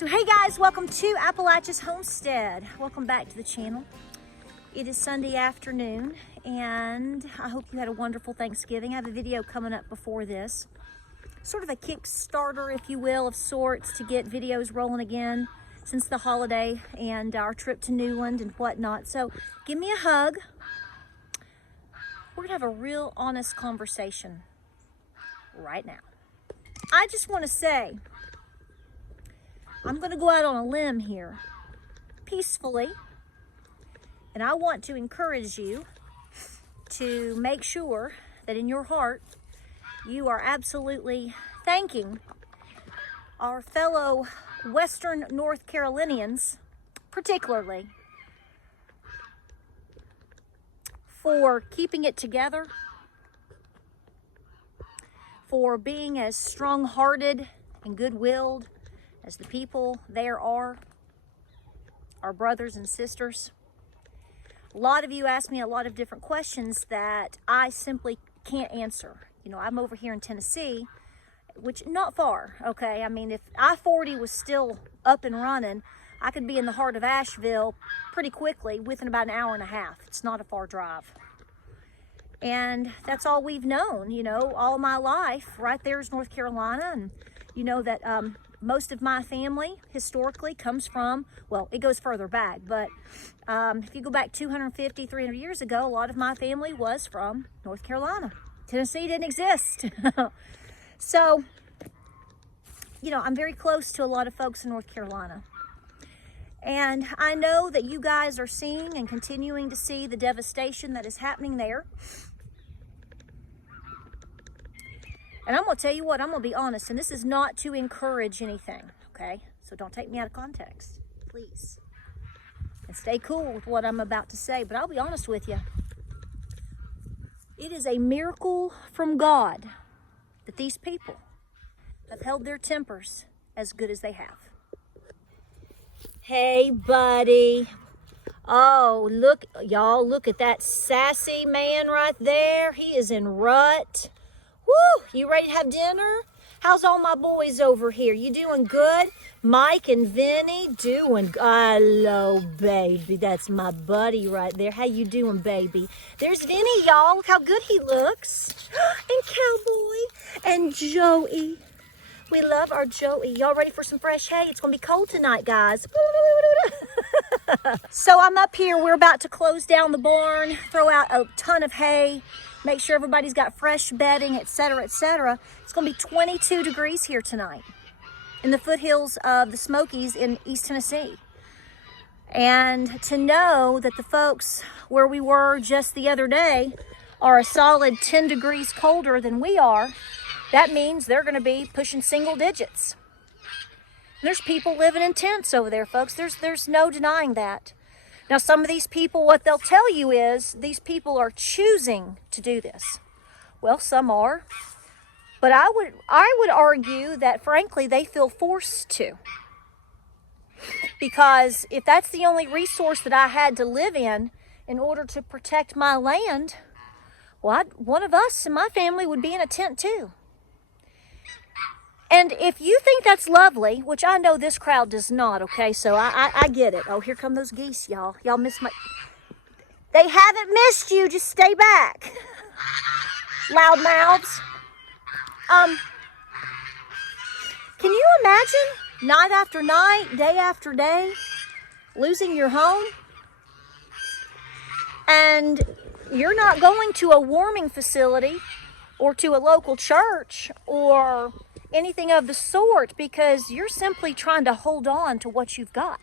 So hey guys, welcome to Appalachia's Homestead. Welcome back to the channel. It is Sunday afternoon and I hope you had a wonderful Thanksgiving. I have a video coming up before this. Sort of a Kickstarter, if you will, of sorts to get videos rolling again since the holiday and our trip to Newland and whatnot. So give me a hug. We're gonna have a real honest conversation right now. I just want to say, I'm going to go out on a limb here, peacefully, and I want to encourage you to make sure that in your heart you are absolutely thanking our fellow Western North Carolinians, particularly, for keeping it together, for being as strong-hearted and good-willed as the people there are, our brothers and sisters. A lot of you ask me a lot of different questions that I simply can't answer. You know, I'm over here in Tennessee, which not far, okay? I mean, if I-40 was still up and running, I could be in the heart of Asheville pretty quickly within about an hour and a half. It's not a far drive. And that's all we've known, you know, all my life. Right there is North Carolina, and you know that most of my family historically comes from, well, it goes further back, but if you go back 250, 300 years ago, a lot of my family was from North Carolina. Tennessee didn't exist. So, you know, I'm very close to a lot of folks in North Carolina. And I know that you guys are seeing and continuing to see the devastation that is happening there. And I'm going to tell you what, I'm going to be honest, and this is not to encourage anything, okay? So don't take me out of context, please. And stay cool with what I'm about to say, but I'll be honest with you. It is a miracle from God that these people have held their tempers as good as they have. Hey, buddy. Oh, look, y'all, look at that sassy man right there. He is in rut. Woo, you ready to have dinner? How's all my boys over here? You doing good? Mike and Vinny doing, hello, baby. That's my buddy right there. How you doing, baby? There's Vinny, y'all. Look how good he looks. And Cowboy and Joey. We love our Joey. Y'all ready for some fresh hay? It's going to be cold tonight, guys. So I'm up here. We're about to close down the barn, throw out a ton of hay, make sure everybody's got fresh bedding, etc., etc. It's going to be 22 degrees here tonight in the foothills of the Smokies in East Tennessee. And to know that the folks where we were just the other day are a solid 10 degrees colder than we are, that means they're going to be pushing single digits. There's people living in tents over there, folks. There's no denying that. Now, some of these people, what they'll tell you is these people are choosing to do this. Well, some are. But I would argue that, frankly, they feel forced to. Because if that's the only resource that I had to live in order to protect my land, well, one of us in my family would be in a tent too. And if you think that's lovely, which I know this crowd does not, okay, so I get it. Oh, here come those geese, y'all. Y'all missed my... They haven't missed you. Just stay back. Loud mouths. Can you imagine night after night, day after day, losing your home? And you're not going to a warming facility or to a local church or anything of the sort because you're simply trying to hold on to what you've got.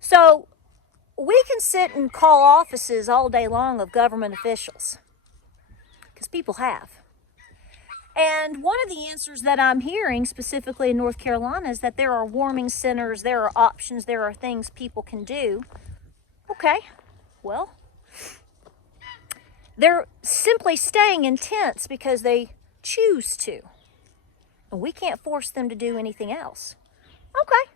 So we can sit and call offices all day long of government officials because people have. And one of the answers that I'm hearing specifically in North Carolina is that there are warming centers, there are options, there are things people can do. Okay, well, they're simply staying in tents because they choose to. We can't force them to do anything else. Okay.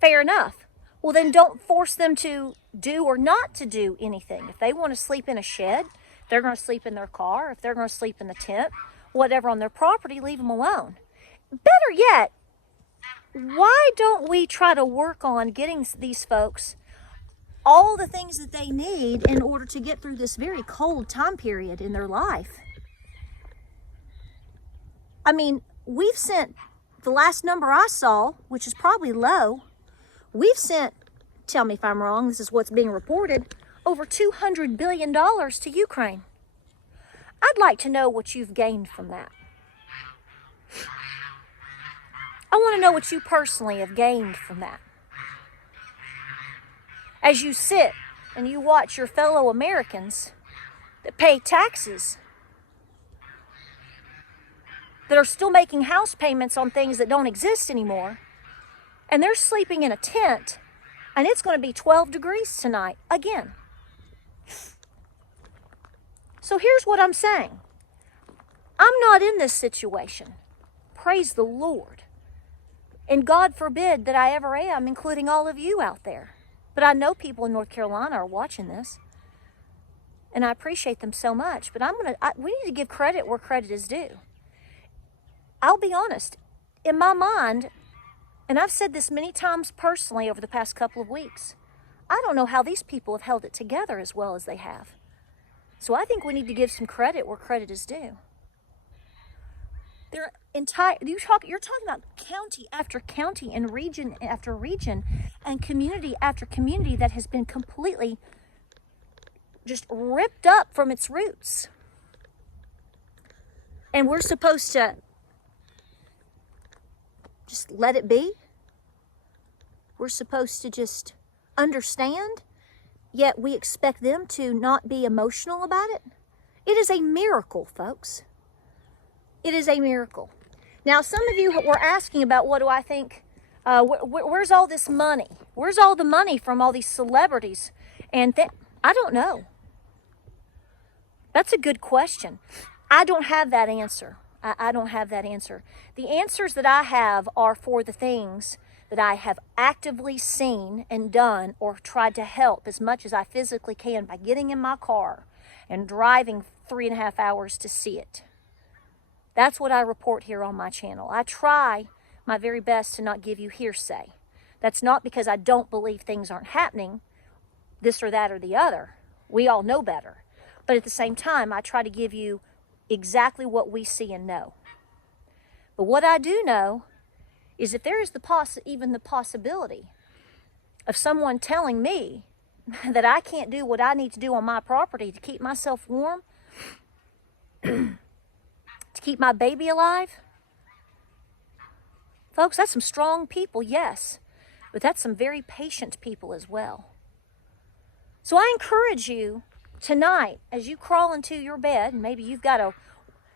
Fair enough. Well, then don't force them to do or not to do anything. If they want to sleep in a shed, they're going to sleep in their car. If they're going to sleep in the tent, whatever on their property, leave them alone. Better yet, why don't we try to work on getting these folks all the things that they need in order to get through this very cold time period in their life? I mean, we've sent, the last number I saw, which is probably low, we've sent, tell me if I'm wrong, this is what's being reported, over $200 billion to Ukraine. I'd like to know what you've gained from that. I want to know what you personally have gained from that. As you sit and you watch your fellow Americans that pay taxes, that are still making house payments on things that don't exist anymore, and they're sleeping in a tent, and it's going to be 12 degrees tonight again. So here's what I'm saying. I'm not in this situation. Praise the Lord. And God forbid that I ever am, including all of you out there. But I know people in North Carolina are watching this, and I appreciate them so much. But we need to give credit where credit is due. I'll be honest, in my mind, and I've said this many times personally over the past couple of weeks, I don't know how these people have held it together as well as they have. So I think we need to give some credit where credit is due. You're talking about county after county and region after region and community after community that has been completely just ripped up from its roots. And we're supposed to just let it be. We're supposed to just understand, yet we expect them to not be emotional about it. It is a miracle, folks. It is a miracle. Now, some of you were asking about what do I think, where's all this money? Where's all the money from all these celebrities? And I don't know. That's a good question. I don't have that answer. I don't have that answer. The answers that I have are for the things that I have actively seen and done or tried to help as much as I physically can by getting in my car and driving 3.5 hours to see it. That's what I report here on my channel. I try my very best to not give you hearsay. That's not because I don't believe things aren't happening, this or that or the other. We all know better. But at the same time, I try to give you exactly what we see and know. But what I do know is if there is even the possibility of someone telling me that I can't do what I need to do on my property to keep myself warm, to keep my baby alive, folks, that's some strong people, yes, but that's some very patient people as well. So I encourage you tonight, as you crawl into your bed, and maybe you've got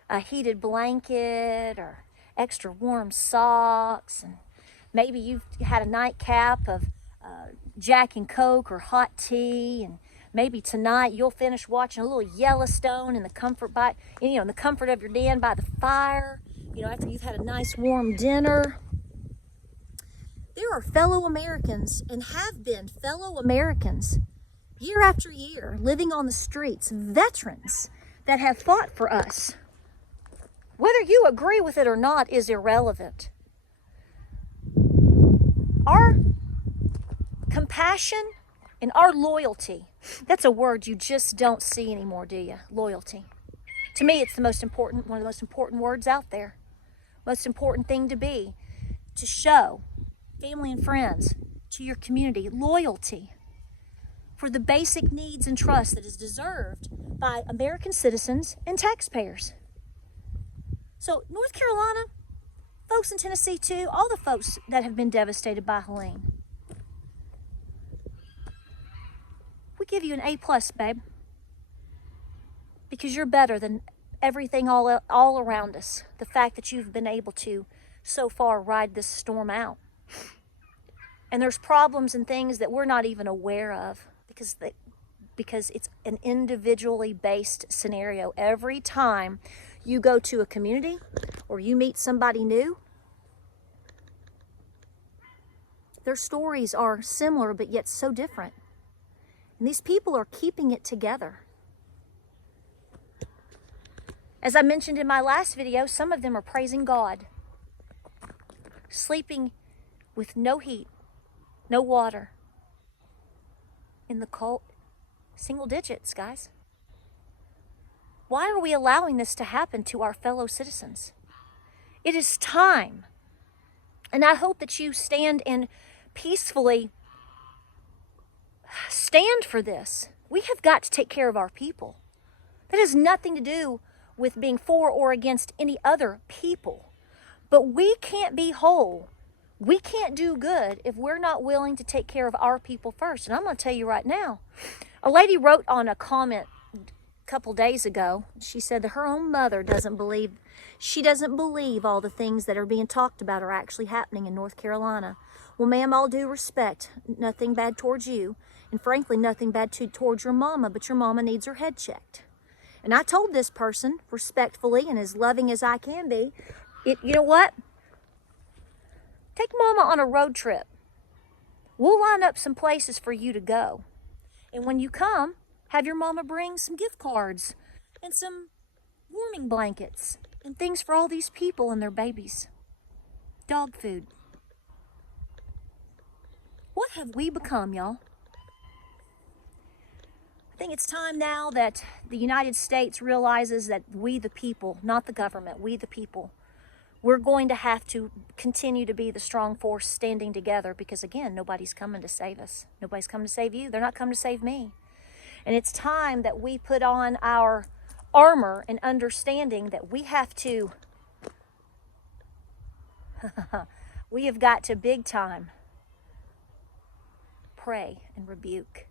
a heated blanket or extra warm socks, and maybe you've had a nightcap of Jack and Coke or hot tea, and maybe tonight you'll finish watching a little Yellowstone in the comfort in the comfort of your den by the fire, after you've had a nice warm dinner. There are fellow Americans, and have been fellow Americans, year after year, living on the streets, veterans that have fought for us. Whether you agree with it or not is irrelevant. Our compassion and our loyalty, that's a word you just don't see anymore, do you? Loyalty. To me, it's one of the most important words out there. Most important thing to show family and friends, to your community, loyalty for the basic needs and trust that is deserved by American citizens and taxpayers. So North Carolina, folks in Tennessee too, all the folks that have been devastated by Helene, we give you an A+, babe, because you're better than everything all around us. The fact that you've been able to so far ride this storm out. And there's problems and things that we're not even aware of because it's an individually based scenario. Every time you go to a community or you meet somebody new, their stories are similar but yet so different. And these people are keeping it together. As I mentioned in my last video, some of them are praising God, sleeping with no heat, no water, in the cold, single digits, guys. Why are we allowing this to happen to our fellow citizens? It is time. And I hope that you stand and peacefully stand for this. We have got to take care of our people. That has nothing to do with being for or against any other people. But we can't be whole. We can't do good if we're not willing to take care of our people first. And I'm going to tell you right now, a lady wrote on a comment a couple days ago. She said that her own mother doesn't believe all the things that are being talked about are actually happening in North Carolina. Well, ma'am, all due respect, nothing bad towards you, and frankly, nothing bad towards your mama, but your mama needs her head checked. And I told this person respectfully and as loving as I can be, you know what? Take mama on a road trip. We'll line up some places for you to go. And when you come, have your mama bring some gift cards and some warming blankets and things for all these people and their babies. Dog food. What have we become, y'all? I think it's time now that the United States realizes that we the people, not the government, we the people, we're going to have to continue to be the strong force standing together because, again, nobody's coming to save us. Nobody's coming to save you. They're not coming to save me. And it's time that we put on our armor and understanding that we have to, we have got to big time pray and rebuke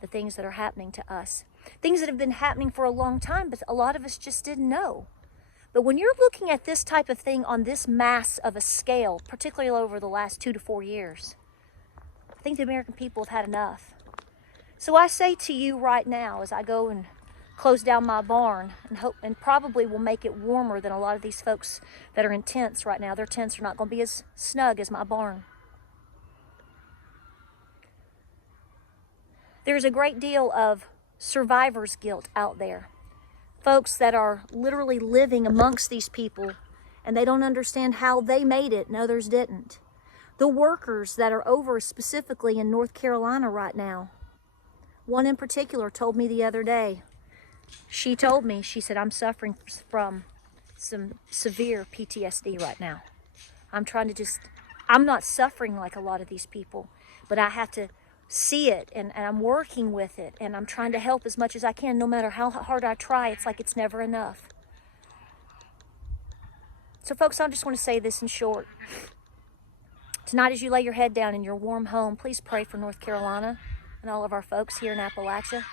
the things that are happening to us. Things that have been happening for a long time, but a lot of us just didn't know. But when you're looking at this type of thing on this mass of a scale, particularly over the last 2 to 4 years, I think the American people have had enough. So I say to you right now, as I go and close down my barn and probably will make it warmer than a lot of these folks that are in tents right now. Their tents are not going to be as snug as my barn. There's a great deal of survivor's guilt out there. Folks that are literally living amongst these people and they don't understand how they made it and others didn't. The workers that are over specifically in North Carolina right now. One in particular told me the other day, she said, I'm suffering from some severe PTSD right now. I'm not suffering like a lot of these people, but I have to see it and I'm working with it and I'm trying to help as much as I can. No matter how hard I try, it's like it's never enough. So folks, I just want to say this in short. Tonight as you lay your head down in your warm home, please pray for North Carolina and all of our folks here in Appalachia.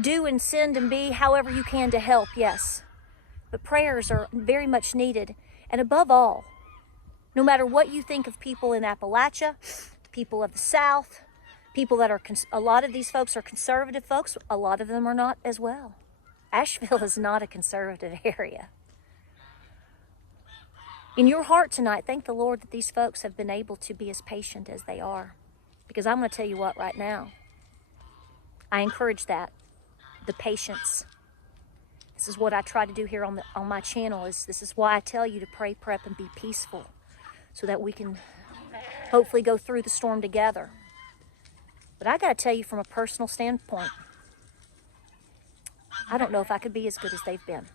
Do and send and be however you can to help, yes. But prayers are very much needed. And above all, no matter what you think of people in Appalachia, people of the South, people that are, a lot of these folks are conservative folks. A lot of them are not as well. Asheville is not a conservative area. In your heart tonight, thank the Lord that these folks have been able to be as patient as they are. Because I'm going to tell you what right now, I encourage that, the patience. This is what I try to do here on my channel. This is why I tell you to pray, prep, and be peaceful so that we can hopefully go through the storm together. But I got to tell you from a personal standpoint, I don't know if I could be as good as they've been.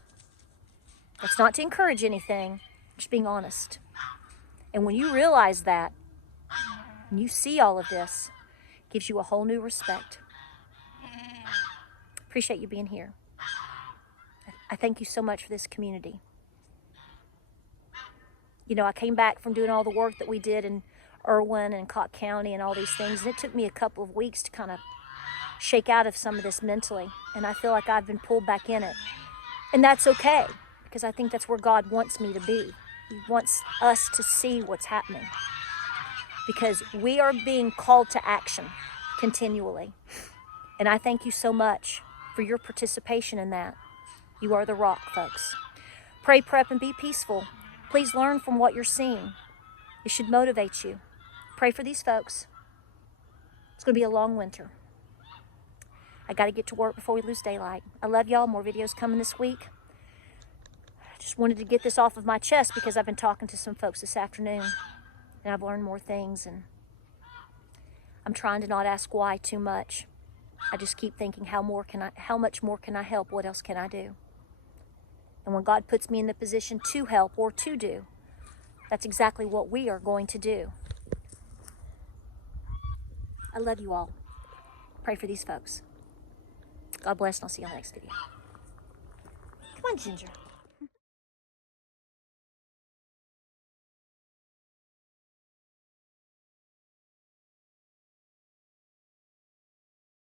That's not to encourage anything, just being honest. And when you realize that, and you see all of this, it gives you a whole new respect. Appreciate you being here. I thank you so much for this community. You know, I came back from doing all the work that we did in Irwin and Cott County and all these things, and it took me a couple of weeks to kind of shake out of some of this mentally, and I feel like I've been pulled back in it. And that's okay, because I think that's where God wants me to be. He wants us to see what's happening, because we are being called to action continually. And I thank you so much for your participation in that. You are the rock, folks. Pray, prep, and be peaceful. Please learn from what you're seeing. It should motivate you. Pray for these folks. It's going to be a long winter. I got to get to work before we lose daylight. I love y'all. More videos coming this week. just wanted to get this off of my chest because I've been talking to some folks this afternoon and I've learned more things, and I'm trying to not ask why too much. I just keep thinking, how much more can I help? What else can I do? And when God puts me in the position to help or to do, that's exactly what we are going to do. I love you all. Pray for these folks. God bless, and I'll see you on the next video. Come on, Ginger.